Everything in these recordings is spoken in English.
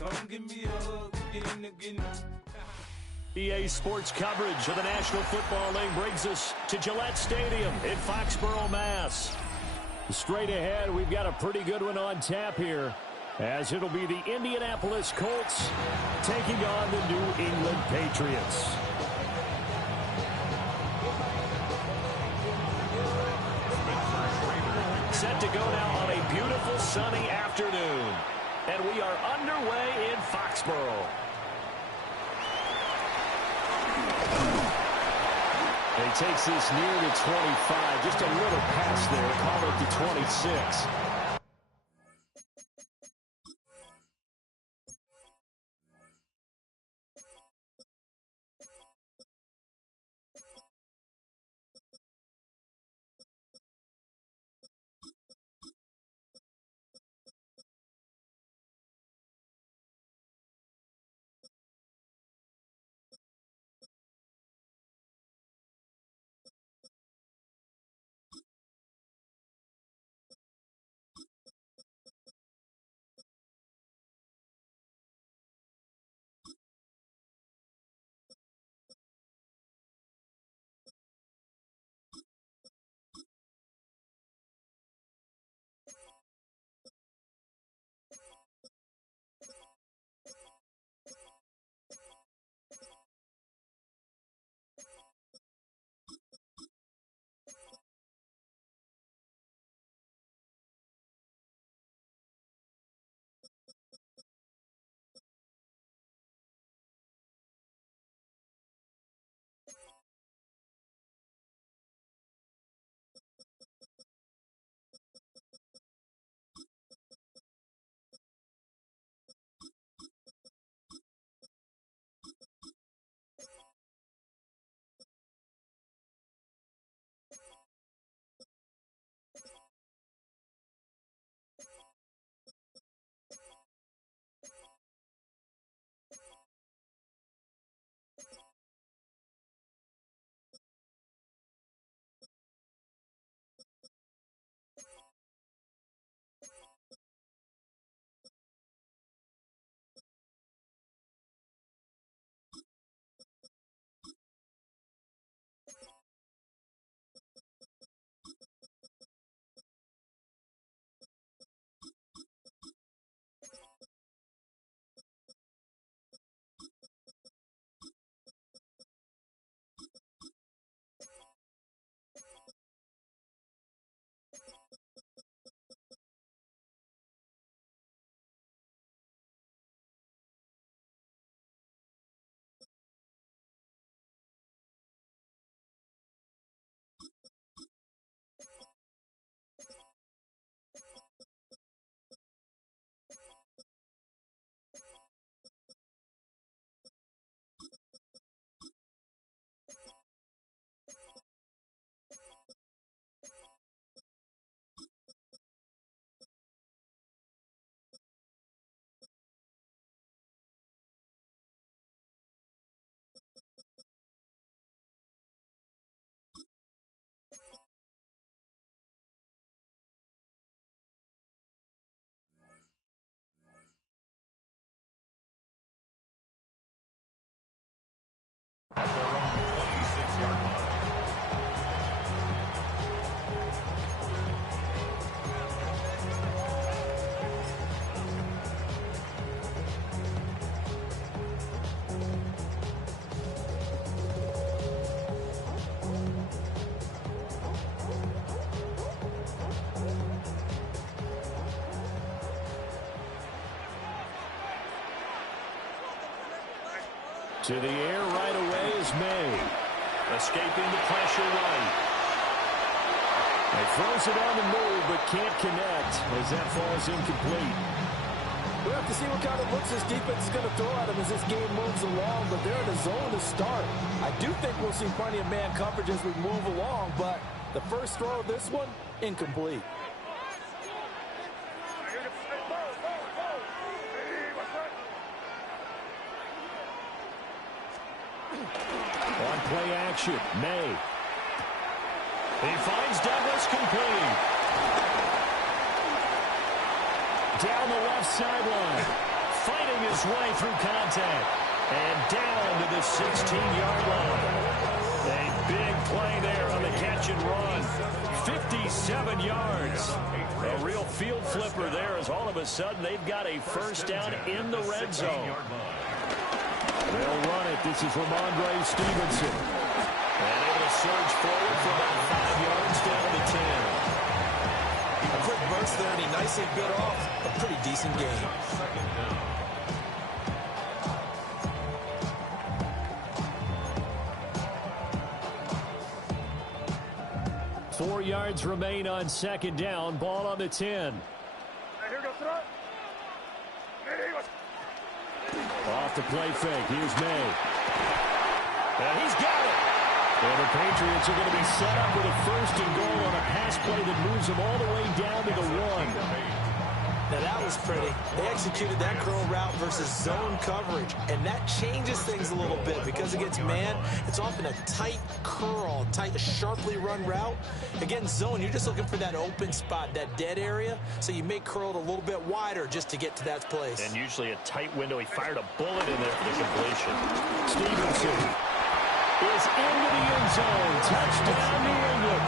Come give me a hug again. EA Sports coverage of the National Football League brings us to Gillette Stadium in Foxborough, Mass. Straight ahead, we've got a pretty good one on tap here, as it'll be the Indianapolis Colts taking on the New England Patriots. Set to go now on a beautiful sunny afternoon, and we are underway in Foxborough. He takes this near to 25, just a little pass there, call it to 26. At their own 26-yard line. To the air right away is May. Escaping the pressure right. He throws it on the move, but can't connect as that falls incomplete. We'll have to see what kind of looks this defense is going to throw at him as this game moves along, but they're in a zone to start. I do think we'll see plenty of man coverage as we move along, but the first throw of this one, incomplete. On play action, May. He finds Douglas complete. Down the left sideline. Fighting his way through contact. And down to the 16-yard line. A big play there on the catch and run. 57 yards. A real field flipper there as all of a sudden they've got a first down in the red zone. They'll run it. This is Ramondre Stevenson. And able to surge forward for about 5 yards down to the 10. A quick burst there, and he nicely bit off a pretty decent game. 4 yards remain on second down. Ball on the 10. Off the play fake. Here's May. And he's got it. And the Patriots are going to be set up with a first and goal on a pass play that moves them all the way down to the 1. Now that was pretty. They executed that curl route versus zone coverage, and that changes things a little bit because against man, it's often a tight curl, tight, sharply run route. Against zone, you're just looking for that open spot, that dead area, so you may curl it a little bit wider just to get to that place. And usually a tight window. He fired a bullet in there for the completion. Stevenson is into the end zone. Touchdown, New England.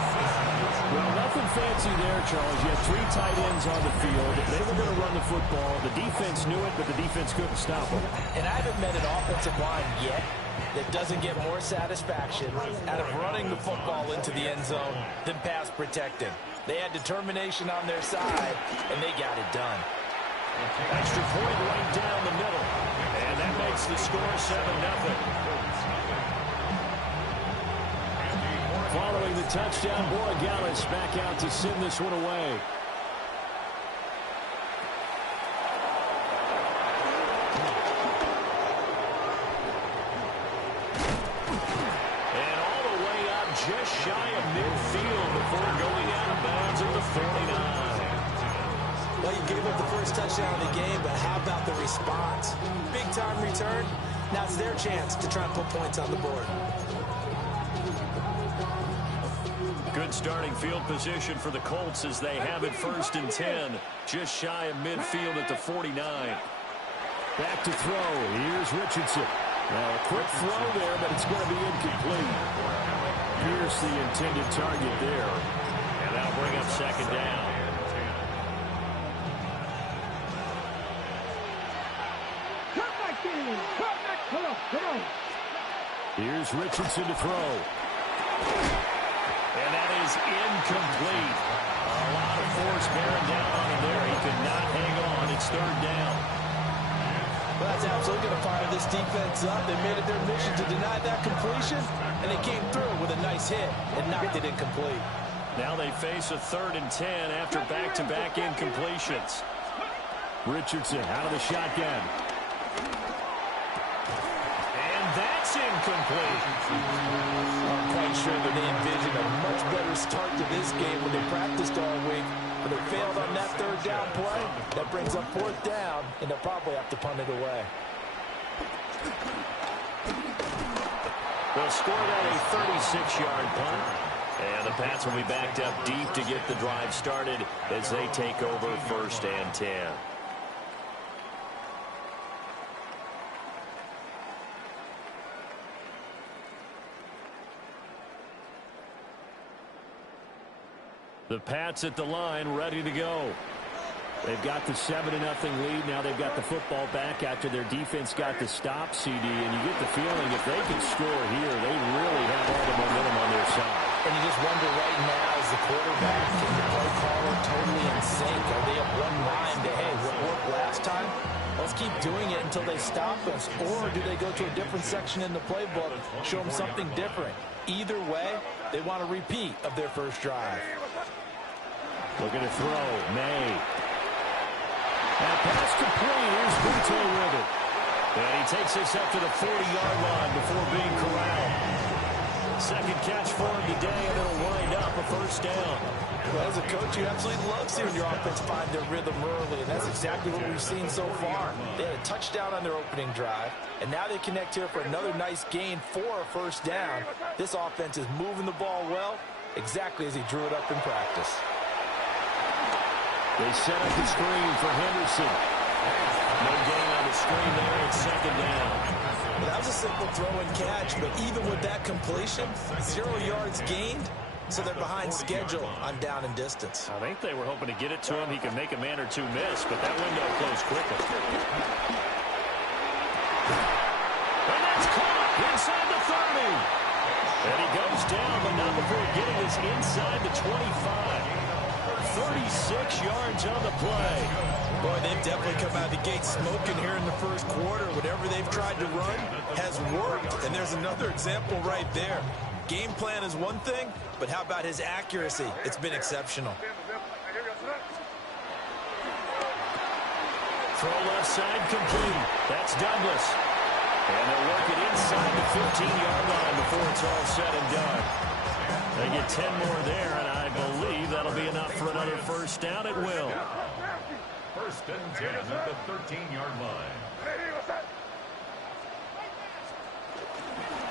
Well, nothing fancy there, Charles. You had 3 tight ends on the field. They were going to run the football. The defense knew it, but the defense couldn't stop them. And I haven't met an offensive line yet that doesn't get more satisfaction out of running the football into the end zone than pass protecting. They had determination on their side, and they got it done. Extra point right down the middle. And that makes the score 7-0. Following the touchdown, Borregales back out to send this one away. And all the way up just shy of midfield before going out of bounds at the 49. Well, you gave up the first touchdown of the game, but how about the response? Big time return. Now it's their chance to try and put points on the board. Good starting field position for the Colts as they have it 1st and 10. Just shy of midfield at the 49. Back to throw. Here's Richardson. Now a quick throw there, but it's going to be incomplete. Pierce the intended target there. And that'll bring up second down. Here's Richardson to throw. And that is incomplete. A lot of force bearing down on him there. He could not hang on. It's 3rd down. Well, that's absolutely going to fire this defense up. They made it their mission to deny that completion, and they came through with a nice hit and knocked it incomplete. Now they face a 3rd and 10 after back-to-back incompletions. Richardson out of the shotgun. And that's incomplete. I'm quite sure that they envisioned a much better start to this game when they practiced all week. But they failed on that 3rd down play. That brings up 4th down, and they'll probably have to punt it away. They'll score that a 36-yard punt. And the Pats will be backed up deep to get the drive started as they take over 1st and 10. The Pats at the line, ready to go. They've got the 7-0 lead. Now they've got the football back after their defense got the stop, CD. And you get the feeling if they can score here, they really have all the momentum on their side. And you just wonder right now, is the quarterback and the play caller totally in sync? Are they of one mind to, hey, what worked last time? Let's keep doing it until they stop us. Or do they go to a different section in the playbook, show them something different? Either way, they want a repeat of their first drive. Looking to throw. May. And pass complete. Here's Butte with it. And he takes this up to the 40-yard line before being corralled. Second catch for him today, and it'll wind up a first down. Well, as a coach, you absolutely love seeing your offense find their rhythm early, and that's exactly what we've seen so far. They had a touchdown on their opening drive, and now they connect here for another nice gain for a first down. This offense is moving the ball well, exactly as he drew it up in practice. They set up the screen for Henderson. No gain on the screen simple throw and catch, but even with that completion, 0 yards gained, so they're behind schedule on down and distance. I think they were hoping to get it to him. He could make a man or two miss, but that window closed quickly. And that's caught inside the 30. And he goes down, but not before getting this inside the 25. 36 yards on the play. Boy, they've definitely come out of the gate smoking here in the first quarter. Whatever they've tried to run has worked, and there's another example right there. Game plan is one thing, but how about his accuracy? It's been exceptional. Throw left side complete. That's Douglas. And they'll work it inside the 15-yard line before it's all said and done. They get 10 more there, and I believe that'll be enough for another first down. It will. First and 10 at the 13-yard line.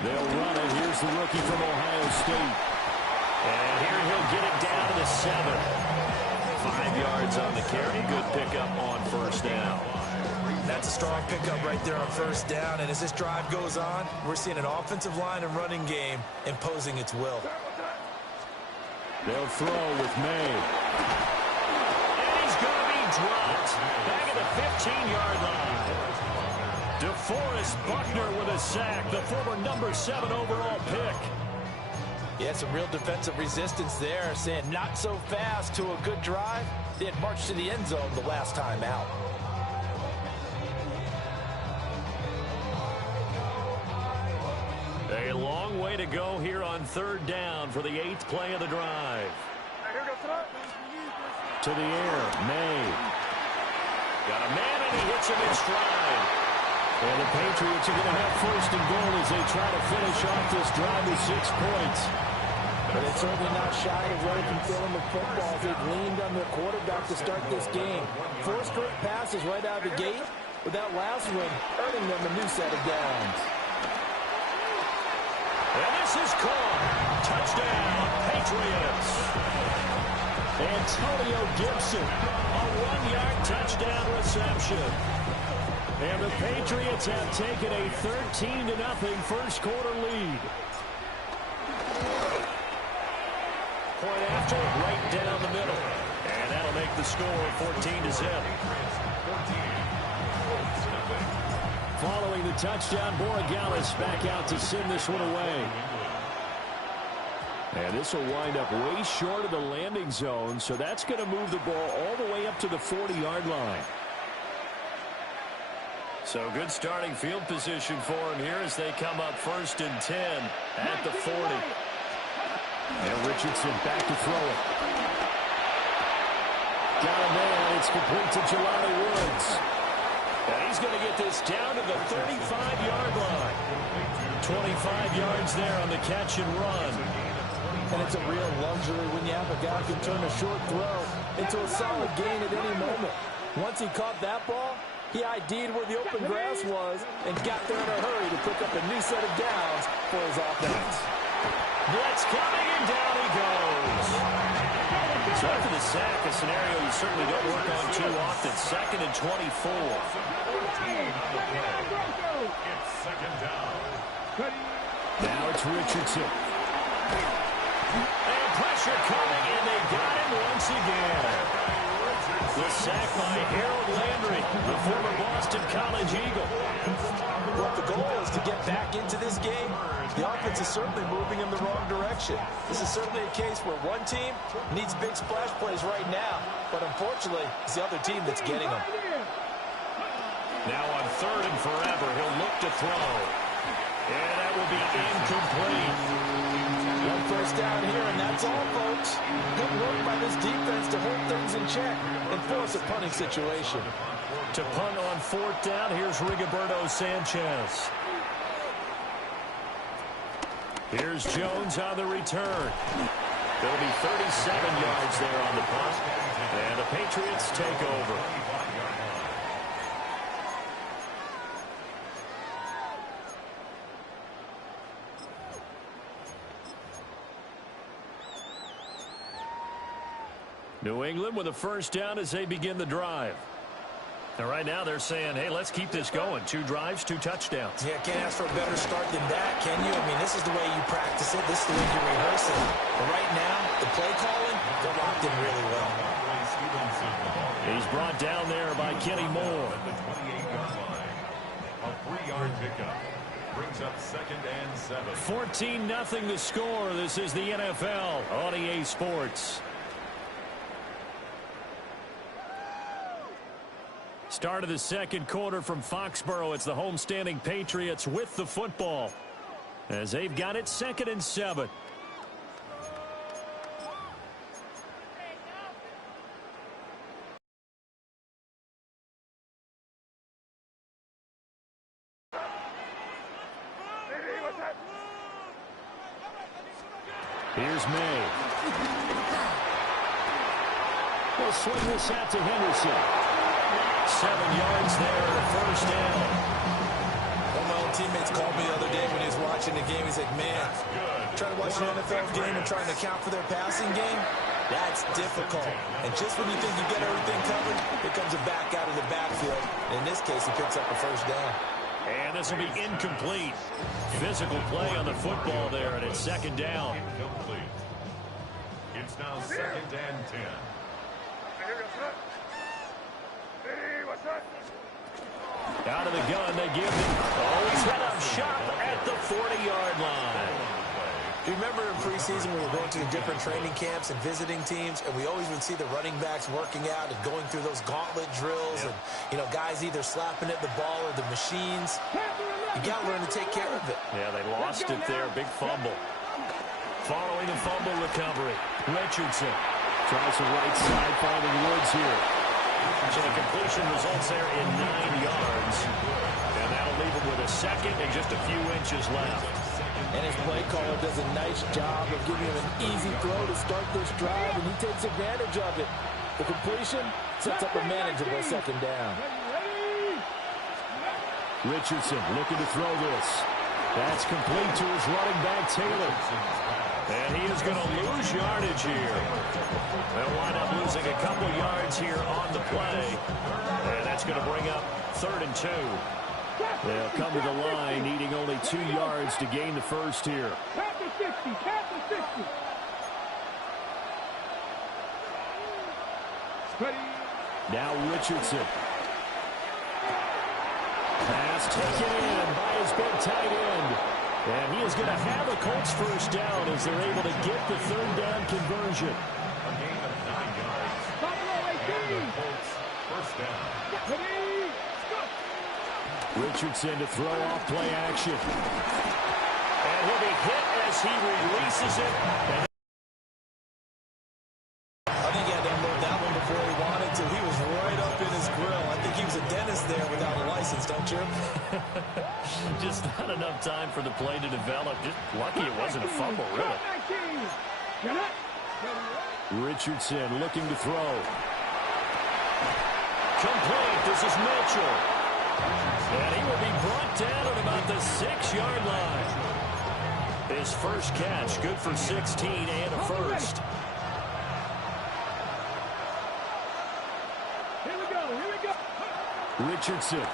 They'll run it. Here's the rookie from Ohio State. And here he'll get it down to the 7. 5 yards on the carry. Good pickup on first down. That's a strong pickup right there on first down, and as this drive goes on, we're seeing an offensive line and running game imposing its will. They'll throw with May. And he's going to be dropped. Back at the 15-yard line. DeForest Buckner with a sack, the former number 7 overall pick. Yeah, some real defensive resistance there, saying not so fast to a good drive. They had marched to the end zone the last time out. A long way to go here on third down for the 8th play of the drive. To the air, May. Got a man, and he hits him in stride. And the Patriots are going to have first and goal as they try to finish off this drive with 6 points. But they're certainly not shy of running from throwing the football. They've leaned on their quarterback to start this game. 4 straight passes right out of the gate, with that last one earning them a new set of downs. And this is caught. Touchdown, Patriots. Antonio Gibson, a 1-yard touchdown reception. And the Patriots have taken a 13-0 first quarter lead. Point after, right down the middle. And that'll make the score 14-0. Following the touchdown, Borregales back out to send this one away. And this will wind up way short of the landing zone, so that's going to move the ball all the way up to the 40-yard line. So good starting field position for him here as they come up first and 10 at the 40. And Richardson back to throw it. Got a man. It's complete to Jelani Woods. And he's going to get this down to the 35-yard line. 25 yards there on the catch and run. And it's a real luxury when you have a guy who can turn a short throw into a solid gain at any moment. Once he caught that ball, he ID'd where the open grass was and got there in a hurry to pick up a new set of downs for his offense. Blitz coming, and down he goes. So after the sack, a scenario you certainly don't work on too often. 2nd and 24. It's second down. Now it's Richardson. And pressure coming, and they got him once again. The sack by Harold Landry, the former Boston College Eagle. Well, the goal is to get back into this game. The offense is certainly moving in the wrong direction. This is certainly a case where one team needs big splash plays right now, but unfortunately, it's the other team that's getting them. Now on 3rd and forever, he'll look to throw. And that will be incomplete. One first down here, and that's all, folks. Good work by this defense to hold things in check and force a punting situation. To punt on 4th down, here's Rigoberto Sanchez. Here's Jones on the return. There'll be 37 yards there on the punt. And the Patriots take over. New England with a first down as they begin the drive. And right now they're saying, hey, let's keep this going. 2 drives, 2 touchdowns. Yeah, can't ask for a better start than that, can you? I mean, this is the way you practice it. This is the way you rehearse it. But right now, the play calling, they're locked in really well. He's brought down there by Kenny Moore. At the 28-yard line. A 3-yard pickup. Brings up 2nd and 7. 14-0 the score. This is the NFL on EA Sports. Start of the second quarter from Foxborough. It's the homestanding Patriots with the football as they've got it 2nd and 7. Here's May. We'll swing this out to Henderson. 7 yards there, 1st down. One of my old teammates called me the other day when he was watching the game. He's like, man, trying to watch an NFL game and trying to account for their passing game, that's difficult. And just when you think you get everything covered, here comes a back out of the backfield. And in this case, he picks up a 1st down. And this will be incomplete. Physical play on the football there, and it's 2nd down. Incomplete. It's now 2nd and 10. Out of the gun, they give him. Oh, he's set up shop at the 40-yard line. Do you remember in preseason we were going to the different training camps and visiting teams, and we always would see the running backs working out and going through those gauntlet drills, and, you know, guys either slapping at the ball or the machines. You got to learn to take care of it. Yeah, they lost it there. Big fumble. Following the fumble recovery, Richardson tries the right side, finding Woods here. So the completion results there in 9 yards. And that'll leave him with a 2nd and just a few inches left. And his play caller does a nice job of giving him an easy throw to start this drive, and he takes advantage of it. The completion sets up a manageable 2nd down. Richardson looking to throw this. That's complete to his running back, Taylor. And he is going to lose yardage here. They'll wind up losing a couple yards here on the play. And that's going to bring up 3rd and 2. They'll come to the line, needing only 2 yards to gain the 1st here. Now Richardson. Pass taken in by his big tight end. And he is going to have a Colts 1st down as they're able to get the 3rd down conversion. A gain of 9 yards. And the Colts 1st down. Richardson to throw off play action. And he'll be hit as he releases it. And I think he had to unload that one before he wanted to. He was right up in his grill. I think he was a dentist there without a license, don't you? just not enough time for the play to develop. Just lucky it wasn't a fumble, really. Richardson looking to throw. Complete. This is Mitchell. And he will be brought down at about the 6-yard line. His first catch, good for 16 and a 1st. Richardson.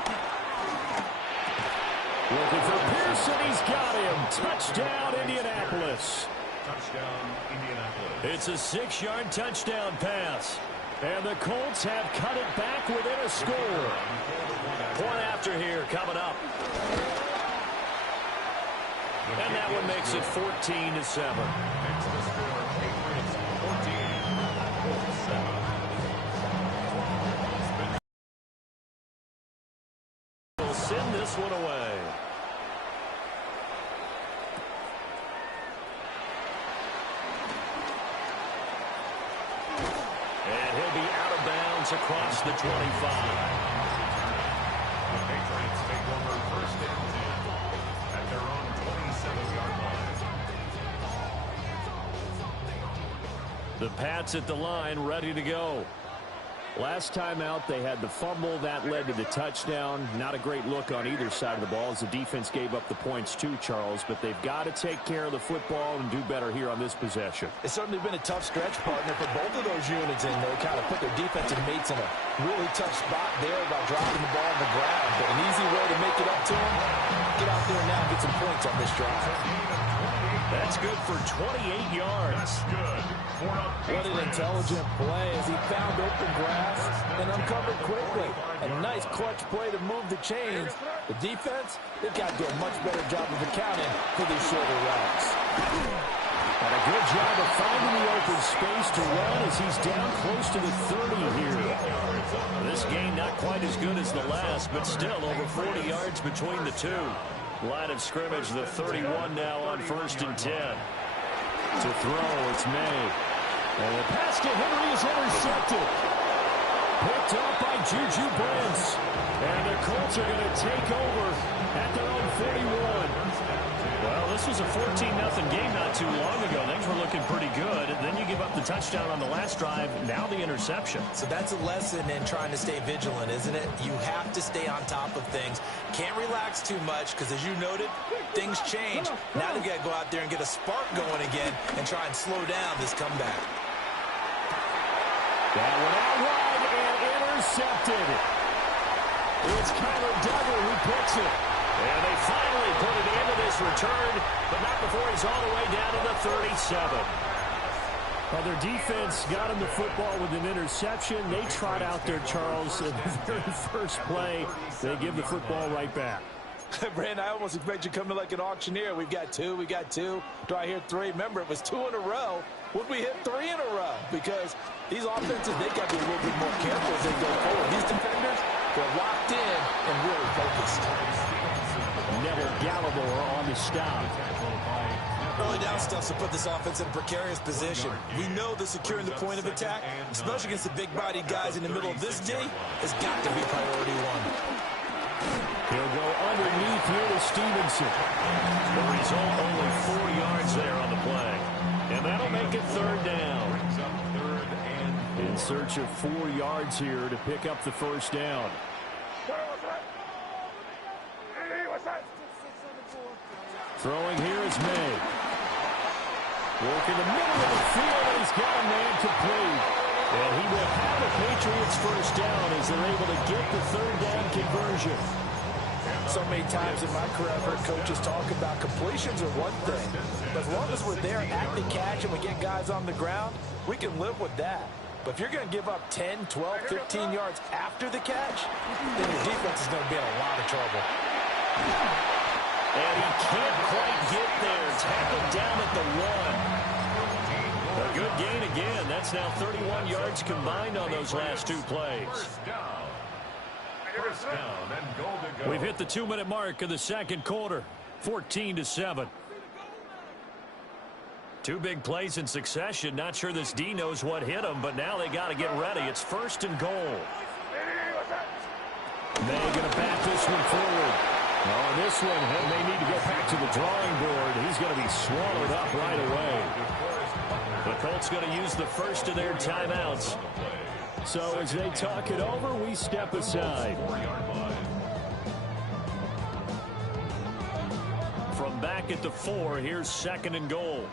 Looking for Pearson. He's got him. Touchdown, Indianapolis. Touchdown, Indianapolis. It's a 6-yard touchdown pass. And the Colts have cut it back within a score. Point after here coming up. And that one makes it 14-7. Next to the score, Patriots 14, Colts 7. We'll send this one away. And he'll be out of bounds across the 25. The Patriots take over 1st and 10 at their own 27-yard line. The Pats at the line, ready to go. Last time out, they had the fumble. That led to the touchdown. Not a great look on either side of the ball as the defense gave up the points too, Charles. But they've got to take care of the football and do better here on this possession. It's certainly been a tough stretch, partner, for both of those units, and they kind of put their defensive mates in a really tough spot there by dropping the ball on the ground. But an easy way to make it up to them, get out there now and get some points on this drive. That's good for 28 yards. What an intelligent play as he found open grass and uncovered quickly. A nice clutch play to move the chains. The defense, they've got to do a much better job of accounting for these shorter routes. And a good job of finding the open space to run as he's down close to the 30 here. This game not quite as good as the last, but still over 40 yards between the two. Line of scrimmage, the 31 now on 1st and 10. To throw, it's May. And the pass to Henry is intercepted. Picked up by Juju Brents. And the Colts are going to take over at their own 41. Well, this was a 14-0 game not too long ago. Things were looking pretty good. And then you give up the touchdown on the last drive. Now the interception. So that's a lesson in trying to stay vigilant, isn't it? You have to stay on top of things. Can't relax too much because, as you noted, things change. Now they've got to go out there and get a spark going again and try and slow down this comeback. That one out wide and intercepted. It's Kyler Duggar who picks it. And they finally put it into this return, but not before he's all the way down to the 37. Well, their defense got him the football with an interception. They trot out there, Charles, in the very first play. They give the football right back. Brandon, I almost expect you to come to like an auctioneer. We've got two. Do I hear three? Remember, it was 2 in a row. Would we hit 3 in a row? Because these offenses, they got to be a little bit more careful as they go forward. These defenders, they're locked in and really focused. Neville Gallimore on the stop. Early down stuff to put this offense in a precarious position. We know that securing the point of attack, especially against the big-bodied guys in the middle of this D, has got to be priority one. He'll go underneath here to Stevenson. The result, only 4 yards there on the play. And that'll make it 3rd down. In search of 4 yards here to pick up the 1st down. Throwing here is May. Working the middle of the field, and he's got a man complete. And he will have the Patriots 1st down as they're able to get the 3rd down conversion. So many times in my career, I've heard coaches talk about completions are one thing. But as long as we're there at the catch and we get guys on the ground, we can live with that. But if you're going to give up 10, 12, 15 yards after the catch, then your defense is going to be in a lot of trouble. And he can't quite get there. Tackled down at the 1. A good gain again. That's now 31 yards combined on those last 2 plays. We've hit the 2-minute mark of the 2nd quarter. 14-7. 2 big plays in succession. Not sure this D knows what hit him, but now they got to get ready. It's 1st and goal. May going to back this one forward. On this one, he may need to go back to the drawing board. He's going to be swallowed up right away. The Colts going to use the first of their timeouts. So as they talk it over, we step aside. From back at the 4, here's 2nd and goal.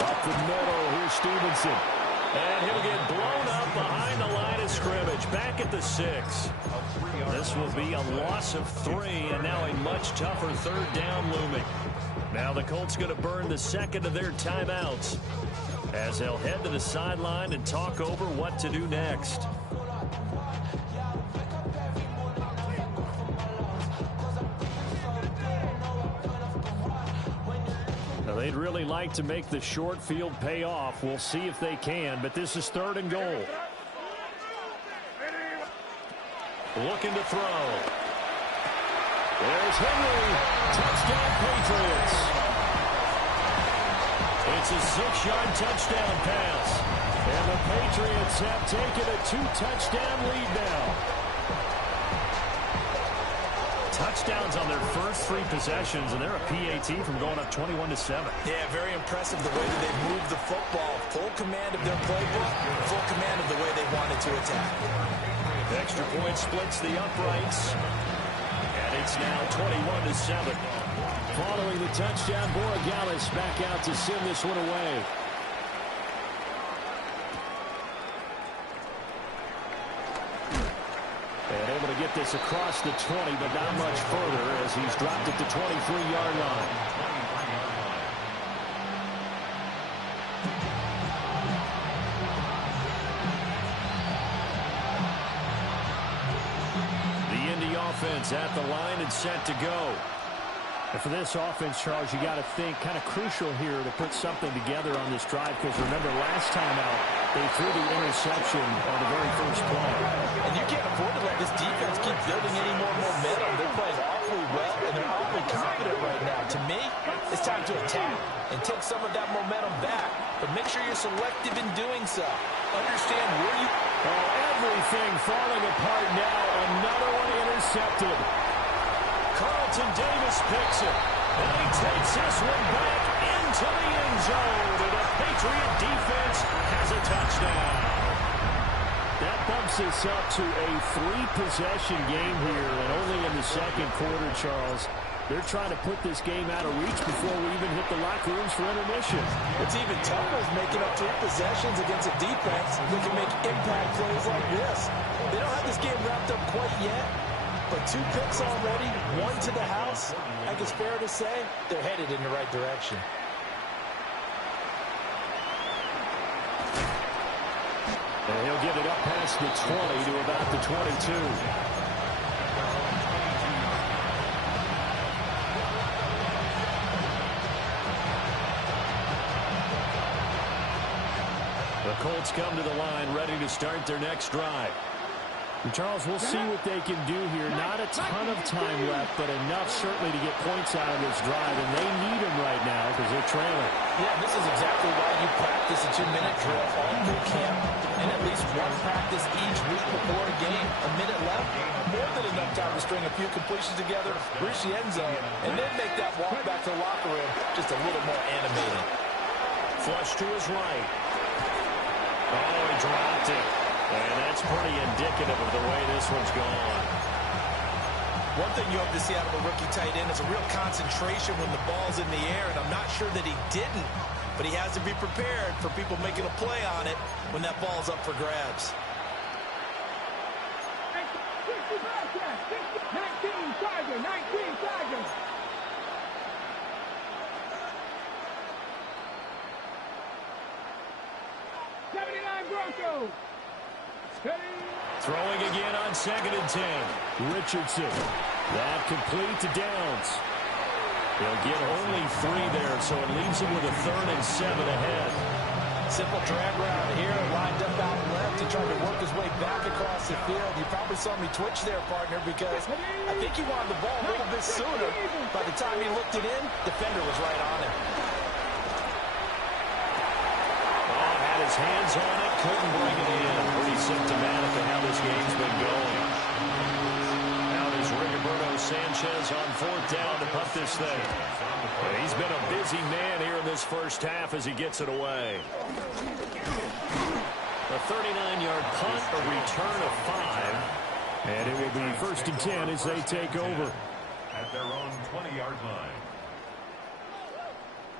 Up the middle, here's Stevenson. And he'll get blown up behind the line of scrimmage. Back at the 6. This will be a loss of 3, and now a much tougher 3rd down looming. Now the Colts going to burn the 2nd of their timeouts as they'll head to the sideline and talk over what to do next. Now they'd really like to make the short field pay off. We'll see if they can, but this is 3rd and goal. Looking to throw. There's Henry. Touchdown, Patriots. It's a 6-yard touchdown pass. And the Patriots have taken a 2-touchdown lead now. touchdowns on their first 3 possessions, and they're a PAT from going up 21-7. Yeah, very impressive the way that they moved the football. Full command of their playbook, full command of the way they wanted to attack. Extra point splits the uprights, and it's now 21-7. Following the touchdown, Borregales back out to send this one away. And able to get this across the 20, but not much further as he's dropped it to 23-yard line. The Indy offense at the line and set to go. And for this offense, Charles, you got to think kind of crucial here to put something together on this drive, because remember last time out they threw the interception on the very first play. And you can't afford to let this defense keep building any more momentum. They're playing awfully well, and they're awfully confident right now. To me, it's time to attack and take some of that momentum back. But make sure you're selective in doing so. Understand where you... Oh, everything falling apart now. Another one intercepted. Carlton Davis picks it, and he takes this one back into the end zone, and the Patriot defense has a touchdown. That bumps us up to a 3-possession game here, and only in the second quarter, Charles. They're trying to put this game out of reach before we even hit the locker rooms for intermission. What's even tougher is making up 3 possessions against a defense that can make impact plays like this. They don't have this game wrapped up quite yet, but 2 picks already, 1 to the house. I think it's fair to say they're headed in the right direction. And he'll get it up past the 20 to about the 22. The Colts come to the line, ready to start their next drive. And Charles, we'll see what they can do here. Not a ton of time left, but enough certainly to get points out of this drive, and they need them right now because they're trailing. Yeah, this is exactly why you practice a 2-minute drill all through camp, and at least 1 practice each week before a game. A minute left, more than enough time to string a few completions together, reach the end zone, and then make that walk back to the locker room just a little more animated. Flush to his right. Oh, he dropped it. And that's pretty indicative of the way this one's gone. One thing you hope to see out of a rookie tight end is a real concentration when the ball's in the air, and I'm not sure that he didn't, but he has to be prepared for people making a play on it when that ball's up for grabs. 19 Tiger. Broncos. Throwing again on 2nd and 10. Richardson. That complete to Downs. They'll get only 3 there, so it leaves him with a 3rd and 7 ahead. Simple drag route here, lined up out left and trying to work his way back across the field. You probably saw me twitch there, partner, because I think he wanted the ball a little bit sooner. By the time he looked it in, defender was right on him. His hands on it, couldn't bring it in. Pretty symptomatic of how this game's been going. Now there's Rigoberto Sanchez on 4th down to punt this thing. And he's been a busy man here in this first half as he gets it away. A 39-yard punt, a return of 5. And it will be 1st and 10 as they take over. At their own 20-yard line.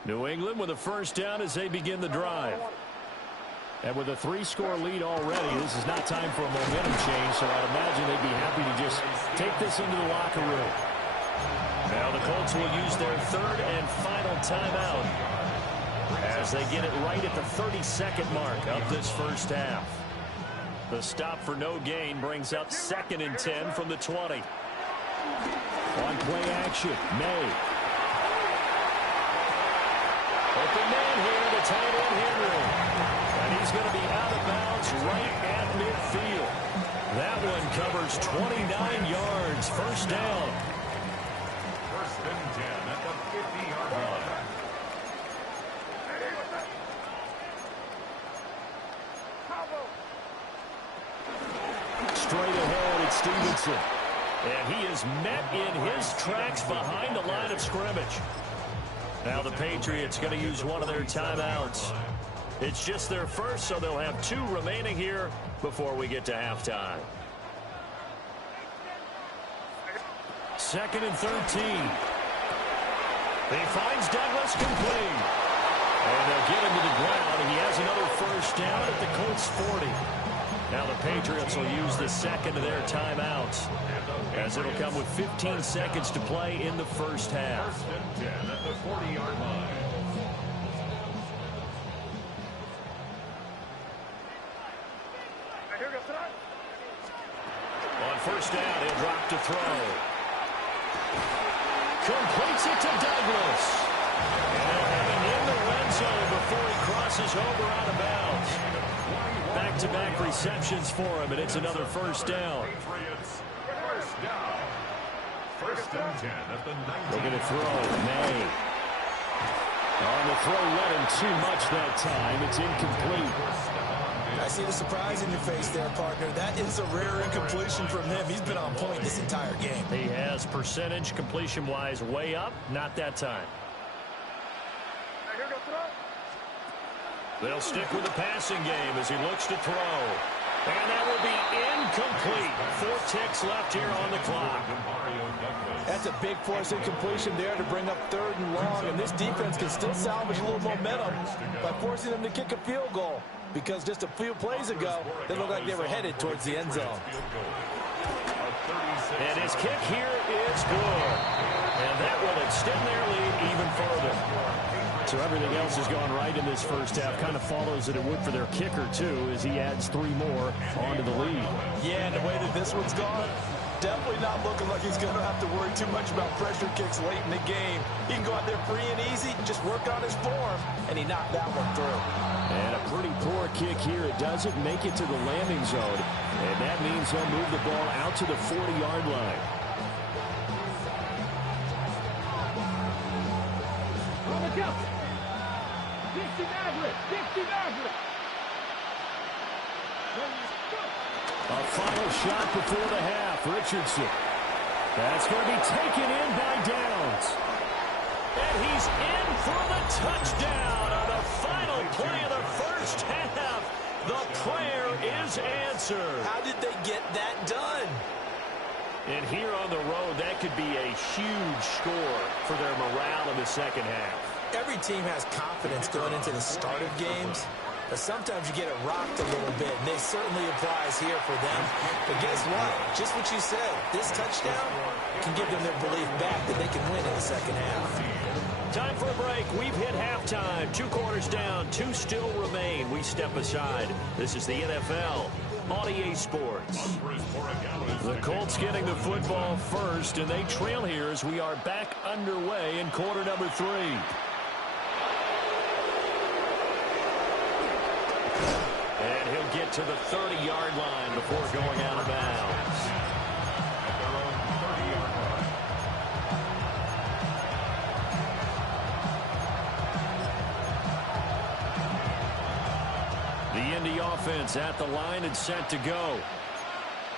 New England with a 1st down as they begin the drive. And with a 3-score lead already, this is not time for a momentum change, so I'd imagine they'd be happy to just take this into the locker room. Now the Colts will use their 3rd and final timeout as they get it right at the 32nd mark of this first half. The stop for no gain brings up 2nd and 10 from the 20. On play action, May. Open man here, the tight end Henry. And he's going to be out of bounds right at midfield. That one covers 29 yards. 1st down. 1st and 10 at the 50-yard line. Straight ahead, it's Stevenson. And he is met in his tracks behind the line of scrimmage. Now the Patriots going to use one of their timeouts. It's just their first, so they'll have 2 remaining here before we get to halftime. 2nd and 13. He finds Douglas complete. And they'll get him to the ground, and he has another first down at the Colts 40. Now the Patriots will use the second of their timeouts, as it'll come with 15 seconds to play in the first half. 1st and 10 at the 40-yard line. On first down, he'll drop to throw. Completes it to Douglas. And in the red zone before he crosses over out of bounds. Back-to-back receptions for him, and it's another first down. Patriots, first down. 1st and 10 at the 19. They're going to throw. May. On the throw, let him too much that time. It's incomplete. I see the surprise in your face there, partner. That is a rare incompletion from him. He's been on point this entire game. He has percentage completion-wise way up. Not that time. They'll stick with the passing game as he looks to throw. And that will be incomplete. 4 ticks left here on the clock. That's a big force incompletion there to bring up 3rd and long. And this defense can still salvage a little momentum by forcing them to kick a field goal. Because just a few plays ago, they looked like they were headed towards the end zone. And his kick here is good. And that will extend their lead even further. So everything else has gone right in this first half. Kind of follows that it would for their kicker, too, as he adds 3 more onto the lead. Yeah, and the way that this one's gone, definitely not looking like he's going to have to worry too much about pressure kicks late in the game. He can go out there free and easy, just work on his form, and he knocked that one through. And a pretty poor kick here. It doesn't make it to the landing zone, and that means he'll move the ball out to the 40-yard line. On the jump. Dixie Maverick. Dixie Maverick. A final shot before the half. Richardson. That's going to be taken in by Downs. And he's in for the touchdown on the final play of the first half. The prayer is answered. How did they get that done? And here on the road, that could be a huge score for their morale in the second half. Every team has confidence going into the start of games, but sometimes you get it rocked a little bit, and this certainly applies here for them. But guess what? Just what you said, this touchdown can give them their belief back that they can win in the second half. Time for a break. We've hit halftime. 2 quarters down, 2 still remain. We step aside. This is the NFL on EA Sports. The Colts getting the football first, and they trail here as we are back underway in quarter number 3. And he'll get to the 30-yard line before going out of bounds. At their own 30-yard line. The Indy offense at the line and set to go.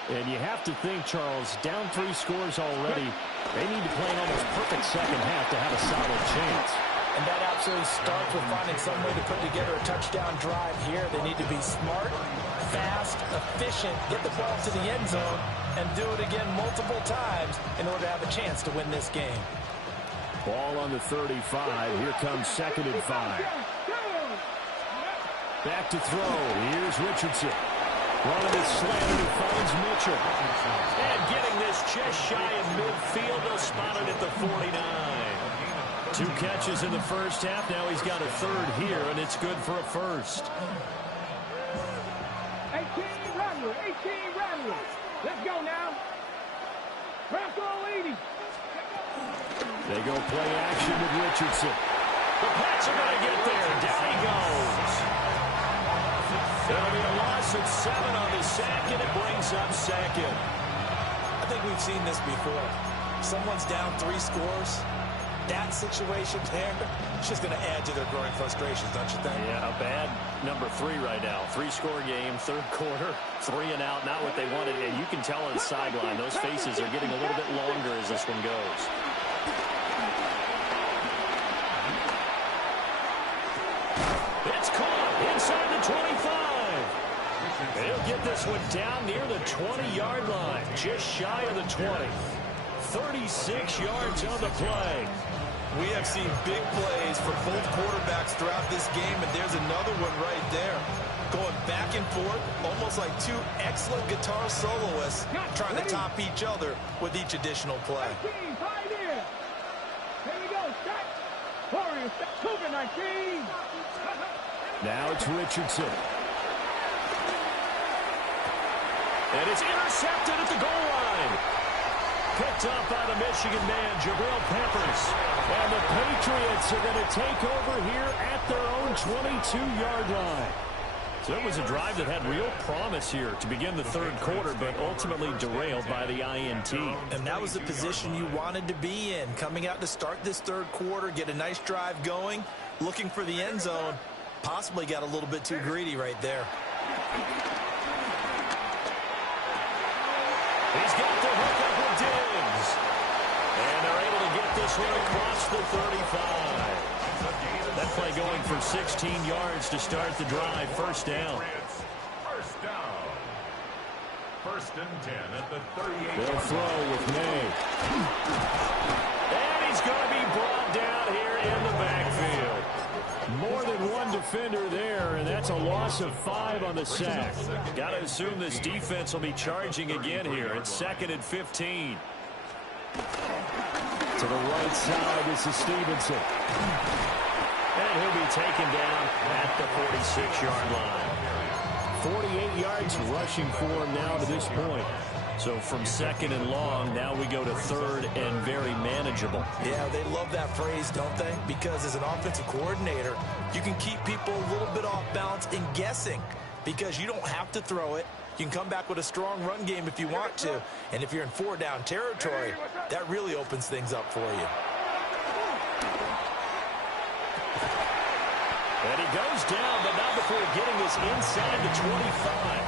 And you have to think, Charles, down 3 scores already. They need to play an almost perfect second half to have a solid chance. And that absolutely starts with finding some way to put together a touchdown drive here. They need to be smart, fast, efficient, get the ball to the end zone, and do it again multiple times in order to have a chance to win this game. Ball on the 35. Here comes 2nd and 5. Back to throw. Here's Richardson. Running his slant, and he finds Mitchell. And getting this just shy of midfield. They'll spot it at the 49. 2 catches in the first half. Now he's got a 3rd here, and it's good for a first. 18 Rattler. 18 Rattler. Let's go now. Bronco 80. They go play action with Richardson. The Pats are going to get there. Down he goes. There'll be a loss of 7 on the sack, and it brings up 2nd. I think we've seen this before. Someone's down 3 scores. that situation there, it's just going to add to their growing frustrations, don't you think? Yeah, a bad number 3 right now. 3-score game, third quarter, 3 and out, not what they wanted. And you can tell on the sideline, those faces are getting a little bit longer as this one goes. It's caught inside the 25. He'll get this one down near the 20-yard line, just shy of the 20. 36 yards on the play. We have seen big plays for both quarterbacks throughout this game, and there's another one right there. Going back and forth, almost like two excellent guitar soloists trying to top each other with each additional play. Here we go. Start. Warriors, Cougar 19. Now it's Richardson. And it's intercepted at the goal line. Picked up by the Michigan man, Jabril Peppers. And the Patriots are going to take over here at their own 22-yard line. So it was a drive that had real promise here to begin the third quarter, but ultimately derailed by the INT. And that was the position you wanted to be in, coming out to start this third quarter, get a nice drive going, looking for the end zone. Possibly got a little bit too greedy right there. He's got the hook up with Diggs. And they're able to get this one across the 35. That play going for 16 yards to start the drive. First down. First down. First and 10 at the 38. They'll throw with May. And he's going to be brought down here in the backfield. More than one defender there, and that's a loss of 5 on the sack. Got to assume this defense will be charging again here. It's 2nd and 15. To the right side, this is Stevenson. And he'll be taken down at the 46-yard line. 48 yards rushing for him now to this point. So from 2nd and long, now we go to 3rd and very manageable. Yeah, they love that phrase, don't they? Because as an offensive coordinator, you can keep people a little bit off balance and guessing because you don't have to throw it. You can come back with a strong run game if you want to. And if you're in 4-down territory, that really opens things up for you. And he goes down, but not before getting this inside the 25.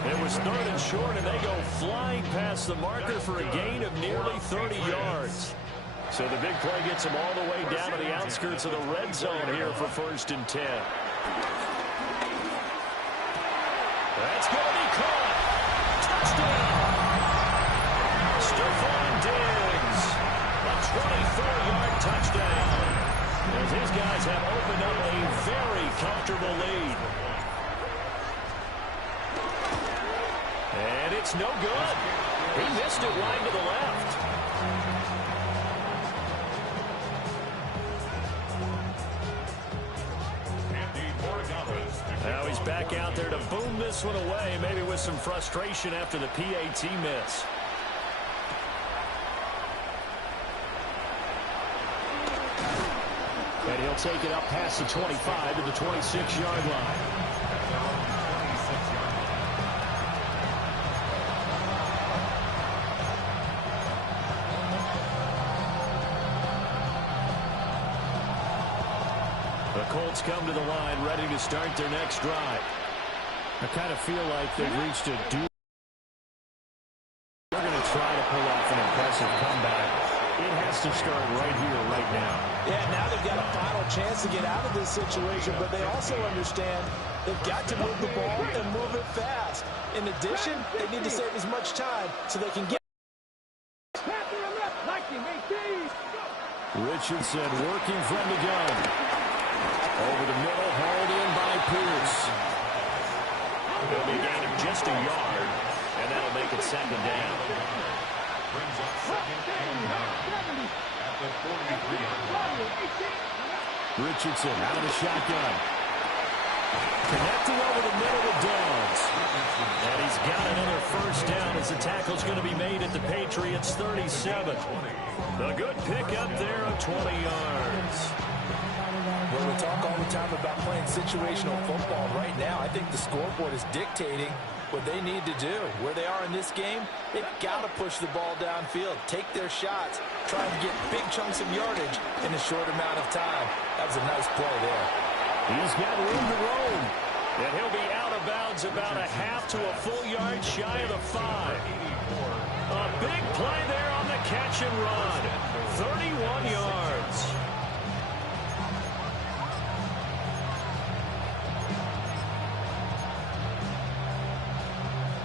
It was 3rd and short, and they go flying past the marker for a gain of nearly 30 yards. So the big play gets them all the way down to the outskirts of the red zone here for 1st and 10. That's going to be caught. Touchdown. Stephon Diggs. A 24-yard touchdown. As his guys have opened up a very comfortable lead. And it's no good. He missed it wide to the left. Now he's back out there to boom this one away, maybe with some frustration after the PAT miss. And he'll take it up past the 25 to the 26-yard line. The Colts come to the line, ready to start their next drive. I kind of feel like they've reached a do. They're going to try to pull off an impressive comeback. It has to start right here, right now. Yeah, now they've got a final chance to get out of this situation, but they also understand they've got to move the ball and move it fast. In addition, they need to save as much time so they can get. Richardson working from the gun. Over the middle, hauled in by Pierce. It'll be a gain of just a yard, and that'll make it 2nd down. Brings up 2nd and 9 at the 43. Richardson out of the shotgun. Connecting over the middle with Downs. And he's got another first down as the tackle's going to be made at the Patriots' 37. The good pickup there of 20 yards. Well, we talk all the time about playing situational football. Right now, I think the scoreboard is dictating what they need to do. Where they are in this game, they've got to push the ball downfield, take their shots, try and get big chunks of yardage in a short amount of time. That was a nice play there. He's got room to roam. And he'll be out of bounds about a half to a full yard shy of the 5. A big play there on the catch and run. 31 yards.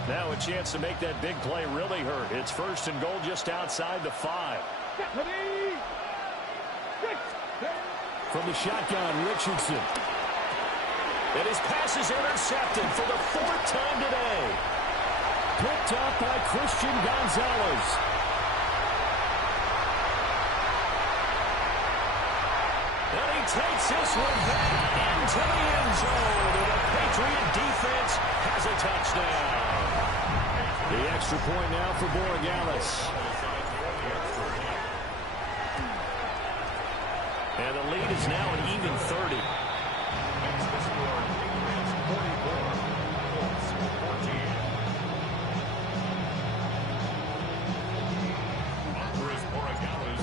Now a chance to make that big play really hurt. It's first and goal just outside the 5. From the shotgun, Richardson. And his pass is intercepted for the 4th time today. Picked up by Christian Gonzalez. And he takes this one back into the end zone. And the Patriot defense has a touchdown. The extra point now for Borregales. And the lead is now an even 30.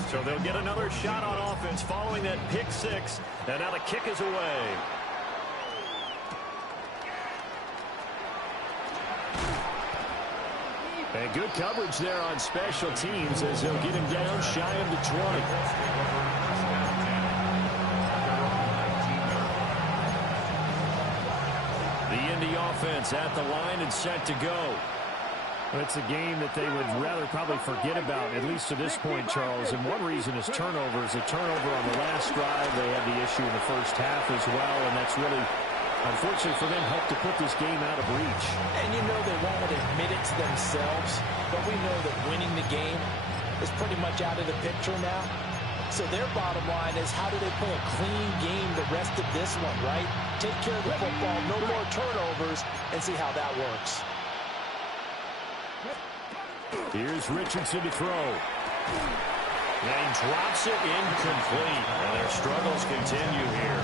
So they'll get another shot on offense following that pick 6. And now the kick is away. And good coverage there on special teams as they'll get him down shy of the 20. The Indy offense at the line and set to go. It's a game that they would rather probably forget about, at least to this point, Charles. And one reason is turnovers. A turnover on the last drive. They had the issue in the first half as well, and that's really, unfortunately for them, helped to put this game out of reach. And you know they won't admit it to themselves, but we know that winning the game is pretty much out of the picture now. So their bottom line is, how do they play a clean game the rest of this one, right? Take care of the football, no more turnovers, and see how that works. Here's Richardson to throw. And he drops it incomplete. And their struggles continue here.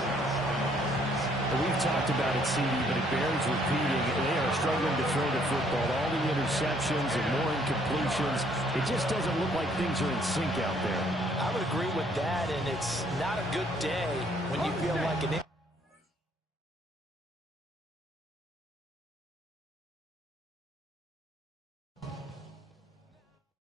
We've talked about it, CD, but it bears repeating. They are struggling to throw the football. All the interceptions and more incompletions. It just doesn't look like things are in sync out there. I would agree with that, and it's not a good day when you feel like an